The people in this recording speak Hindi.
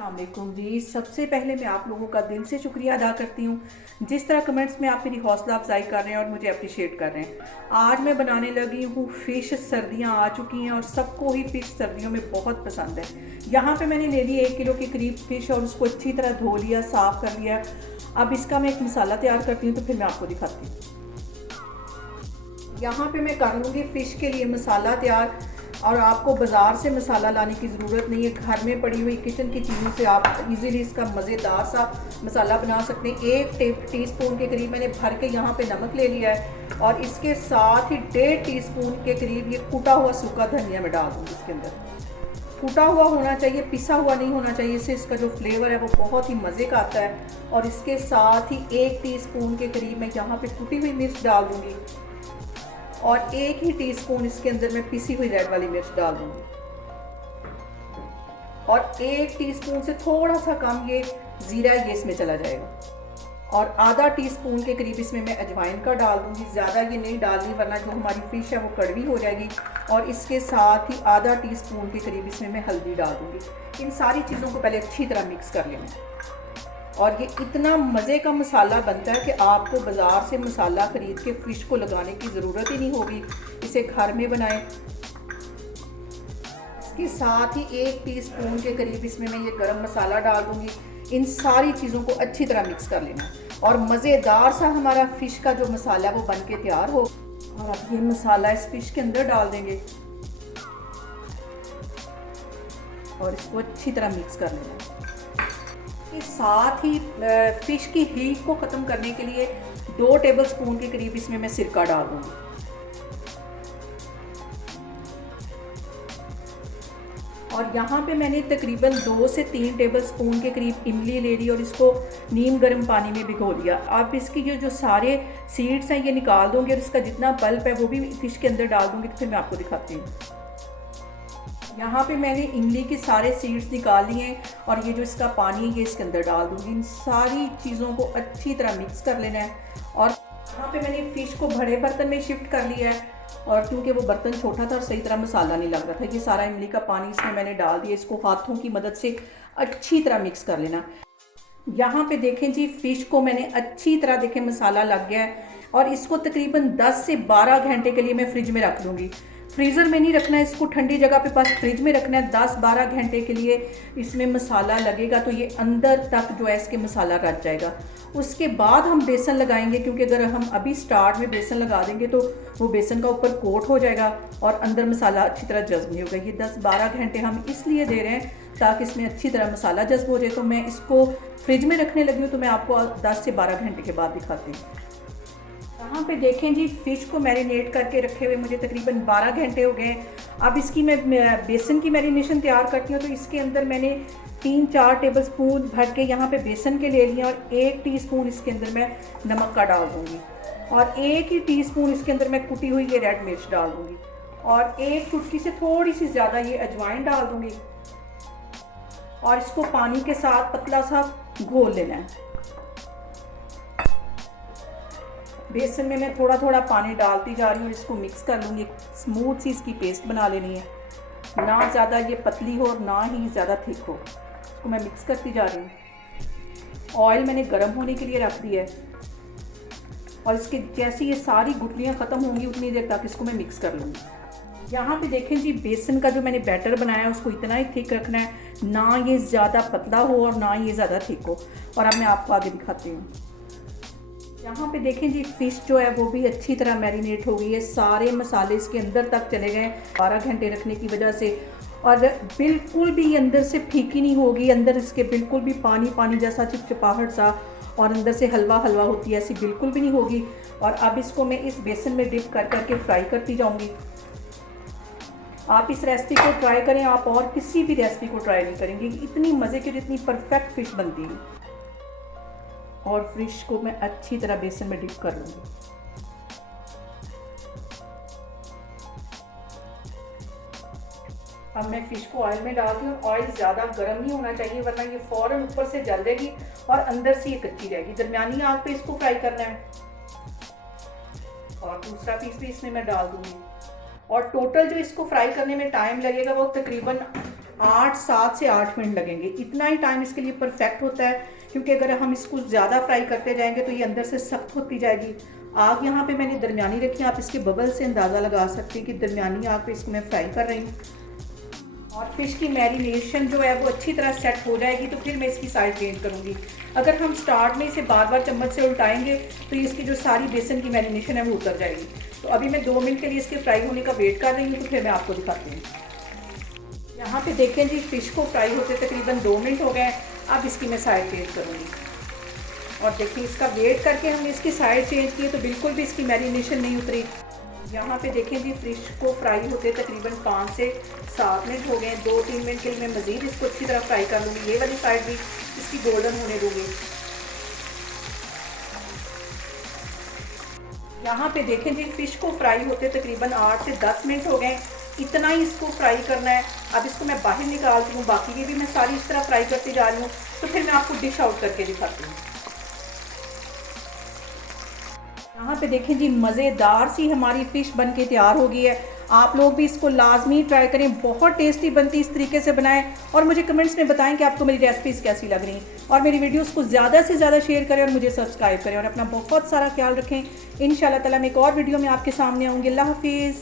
अस्सलामुअलैकुम जी। सबसे पहले मैं आप लोगों का दिल से शुक्रिया अदा करती हूँ जिस तरह कमेंट्स में आप मेरी हौसला अफजाई कर रहे हैं और मुझे अप्रिशिएट कर रहे हैं। आज मैं बनाने लगी हूँ फ़िश। सर्दियाँ आ चुकी हैं और सबको ही फ़िश सर्दियों में बहुत पसंद है। यहाँ पे मैंने ले ली 1 किलो के करीब फ़िश और उसको अच्छी तरह धो लिया, साफ़ कर लिया। अब इसका मैं एक मसाला तैयार करती हूँ तो फिर मैं आपको दिखाती हूँ। यहाँ पे मैं कर लूँगी फ़िश के लिए मसाला तैयार, और आपको बाज़ार से मसाला लाने की ज़रूरत नहीं है। घर में पड़ी हुई किचन की चीज़ों से आप इजीली इसका मज़ेदार सा मसाला बना सकते हैं। 1 टीस्पून के करीब मैंने भर के यहाँ पे नमक ले लिया है और इसके साथ ही 1.5 टीस्पून के करीब ये कूटा हुआ सूखा धनिया मैं डाल दूँगी। इसके अंदर कूटा हुआ होना चाहिए, पिसा हुआ नहीं होना चाहिए। इससे इसका जो फ्लेवर है वो बहुत ही मज़े का आता है। और इसके साथ ही 1 टीस्पून के करीब मैं यहाँ पर कुटी हुई मिर्च डाल दूँगी और 1 ही टीस्पून इसके अंदर मैं पिसी हुई रेड वाली मिर्च डाल दूंगी और 1 टीस्पून से थोड़ा सा कम ये ज़ीरा ये इसमें चला जाएगा और आधा टीस्पून के करीब इसमें मैं अजवाइन का डाल दूंगी। ज़्यादा ये नहीं डालनी वरना जो हमारी फ़िश है वो कड़वी हो जाएगी। और इसके साथ ही आधा टीस्पून के करीब इसमें मैं हल्दी डाल दूंगी। इन सारी चीज़ों को पहले अच्छी तरह मिक्स कर लेना। और ये इतना मज़े का मसाला बनता है कि आपको बाज़ार से मसाला ख़रीद के फ़िश को लगाने की ज़रूरत ही नहीं होगी। इसे घर में बनाएं। इसके साथ ही 1 टीस्पून के करीब इसमें मैं ये गरम मसाला डाल दूँगी। इन सारी चीज़ों को अच्छी तरह मिक्स कर लेना और मज़ेदार सा हमारा फ़िश का जो मसाला है वो बन के तैयार हो। और अब ये मसाला इस फ़िश के अंदर डाल देंगे और इसको अच्छी तरह मिक्स कर लेना। के साथ ही फ़िश की हीट को ख़त्म करने के लिए 2 टेबलस्पून के करीब इसमें मैं सिरका डाल दूँगी। और यहाँ पे मैंने तकरीबन 2 से 3 टेबलस्पून के करीब इमली ले ली और इसको नीम गर्म पानी में भिगो लिया। अब इसकी जो सारे सीड्स हैं ये निकाल दूँगी और इसका जितना पल्प है वो भी फ़िश के अंदर डाल दूँगी। तो फिर मैं आपको दिखाती हूँ। यहाँ पे मैंने इमली के सारे सीड्स निकाल लिए हैं और ये जो इसका पानी है ये इसके अंदर डाल दूँगी। इन सारी चीज़ों को अच्छी तरह मिक्स कर लेना है। और यहाँ पे मैंने फ़िश को बड़े बर्तन में शिफ्ट कर लिया है और क्योंकि वो बर्तन छोटा था और सही तरह मसाला नहीं लग रहा था। ये सारा इमली का पानी इसमें मैंने डाल दिया। इसको हाथों की मदद से अच्छी तरह मिक्स कर लेना। यहाँ पे देखें जी, फ़िश को मैंने अच्छी तरह देखें मसाला लग गया है और इसको तकरीबन 10 से 12 घंटे के लिए मैं फ्रिज में रख दूँगी। फ्रीज़र में नहीं रखना है इसको, ठंडी जगह पे पास फ्रिज में रखना है। 10-12 घंटे के लिए इसमें मसाला लगेगा तो ये अंदर तक जो है इसके मसाला रच जाएगा। उसके बाद हम बेसन लगाएंगे क्योंकि अगर हम अभी स्टार्ट में बेसन लगा देंगे तो वो बेसन का ऊपर कोट हो जाएगा और अंदर मसाला अच्छी तरह जज्ब नहीं होगा। ये 10-12 घंटे हम इसलिए दे रहे हैं ताकि इसमें अच्छी तरह मसाला जज्ब हो जाए। तो मैं इसको फ्रिज में रखने लगी हूँ तो मैं आपको 10 से 12 घंटे के बाद दिखाती हूँ। यहाँ पे देखें जी, फ़िश को मैरिनेट करके रखे हुए मुझे तकरीबन 12 घंटे हो गए। अब इसकी मैं बेसन की मैरिनेशन तैयार करती हूँ। तो इसके अंदर मैंने 3-4 टेबलस्पून भर के यहाँ पे बेसन के ले लिया और 1 टीस्पून इसके अंदर मैं नमक का डाल दूँगी और 1 ही टीस्पून इसके अंदर मैं कुटी हुई ये रेड मिर्च डाल दूँगी और 1 चुटकी से थोड़ी सी ज़्यादा ये अजवाइन डाल दूँगी और इसको पानी के साथ पतला सा घोल लेना है। बेसन में मैं थोड़ा थोड़ा पानी डालती जा रही हूँ और इसको मिक्स कर लूँगी। स्मूथ सी इसकी पेस्ट बना लेनी है, ना ज़्यादा ये पतली हो और ना ही ज़्यादा थिक हो। इसको मैं मिक्स करती जा रही हूँ। ऑयल मैंने गर्म होने के लिए रख दिया है और इसके जैसे ये सारी गुठलियाँ ख़त्म होंगी उतनी देर तक इसको मैं मिक्स कर लूँगी। यहाँ पे देखें जी, बेसन का जो मैंने बैटर बनाया है उसको इतना ही थिक रखना है, ना ये ज़्यादा पतला हो और ना ये ज़्यादा थिक हो। और अब मैं आपको आगे दिखाती हूँ। यहाँ पे देखें जी, फ़िश जो है वो भी अच्छी तरह मैरिनेट हो गई है। सारे मसाले इसके अंदर तक चले गए 12 घंटे रखने की वजह से और बिल्कुल भी अंदर से फीकी नहीं होगी। अंदर इसके बिल्कुल भी पानी पानी जैसा चिपचिपाहट सा और अंदर से हलवा हलवा होती है ऐसी बिल्कुल भी नहीं होगी। और अब इसको मैं इस बेसन में डिप कर करके फ्राई करती जाऊँगी। आप इस रेसिपी को ट्राई करें, आप और किसी भी रेसिपी को ट्राई नहीं करेंगे। इतनी मज़े की, इतनी परफेक्ट फ़िश बनती है। और फ़िश को मैं अच्छी तरह बेसन में डिप कर लूँगी। अब मैं फ़िश को ऑयल में डालती हूँ। ऑयल ज़्यादा गर्म नहीं होना चाहिए वरना ये फ़ौरन ऊपर से जल जाएगी और अंदर से ये कच्ची रहेगी। दरमियानी आग पे इसको फ्राई करना है। और दूसरा पीस भी इसमें मैं डाल दूँगी और टोटल जो इसको फ्राई करने में टाइम लगेगा वो तकरीबन 7 से 8 मिनट लगेंगे। इतना ही टाइम इसके लिए परफेक्ट होता है, क्योंकि अगर हम इसको ज़्यादा फ्राई करते जाएंगे तो ये अंदर से सख्त होती जाएगी। आग यहाँ पे मैंने दरमियानी रखी है, आप इसके बबल से अंदाज़ा लगा सकते हैं कि दरमियानी आग पे इसको मैं फ्राई कर रही हूँ। और फिश की मैरिनेशन जो है वो अच्छी तरह सेट हो जाएगी तो फिर मैं इसकी साइड चेंज करूँगी। अगर हम स्टार्ट में इसे बार बार चम्मच से उल्टाएंगे तो इसकी जो सारी बेसन की मैरिनेशन है वो उतर जाएगी। तो अभी मैं 2 मिनट के लिए इसके फ्राई होने का वेट कर रही हूँ, तो फिर मैं आपको दिखाती हूँ। यहाँ पे देखें जी, फ़िश को फ्राई होते तकरीबन 2 मिनट हो गए। अब इसकी मैं साइड चेंज करूँगी। और देखिए, इसका वेट करके हमने इसकी साइड चेंज की तो बिल्कुल भी इसकी मैरिनेशन नहीं उतरी। यहाँ पे देखें जी, फ़िश को फ्राई होते तकरीबन 5 से 7 मिनट हो गए। 2-3 मिनट के लिए मैं मज़ीद इसको अच्छी तरह फ्राई कर लूँगी। ये वाली साइड भी इसकी गोल्डन होने दूँगी। यहाँ पे देखें जी, फ़िश को फ्राई होते तकरीबन 8 से 10 मिनट हो गए। इतना ही इसको फ्राई करना है। अब इसको मैं बाहर निकालती हूँ, बाकी की भी मैं सारी इस तरह फ्राई करती जा रही हूँ, तो फिर मैं आपको डिश आउट करके दिखाती हूँ। यहाँ पे देखें जी, मज़ेदार सी हमारी फ़िश बन के तैयार हो गई है। आप लोग भी इसको लाजमी ट्राई करें, बहुत टेस्टी बनती, इस तरीके से बनाएं और मुझे कमेंट्स में बताएं कि आपको मेरी रेसिपीज़ कैसी लग रही हैं। और मेरी वीडियोस को ज़्यादा से ज़्यादा शेयर करें और मुझे सब्सक्राइब करें और अपना बहुत सारा ख्याल रखें। इंशाल्लाह ताला मैं एक और वीडियो में आपके सामने आऊँगी। अल्लाह हाफिज़।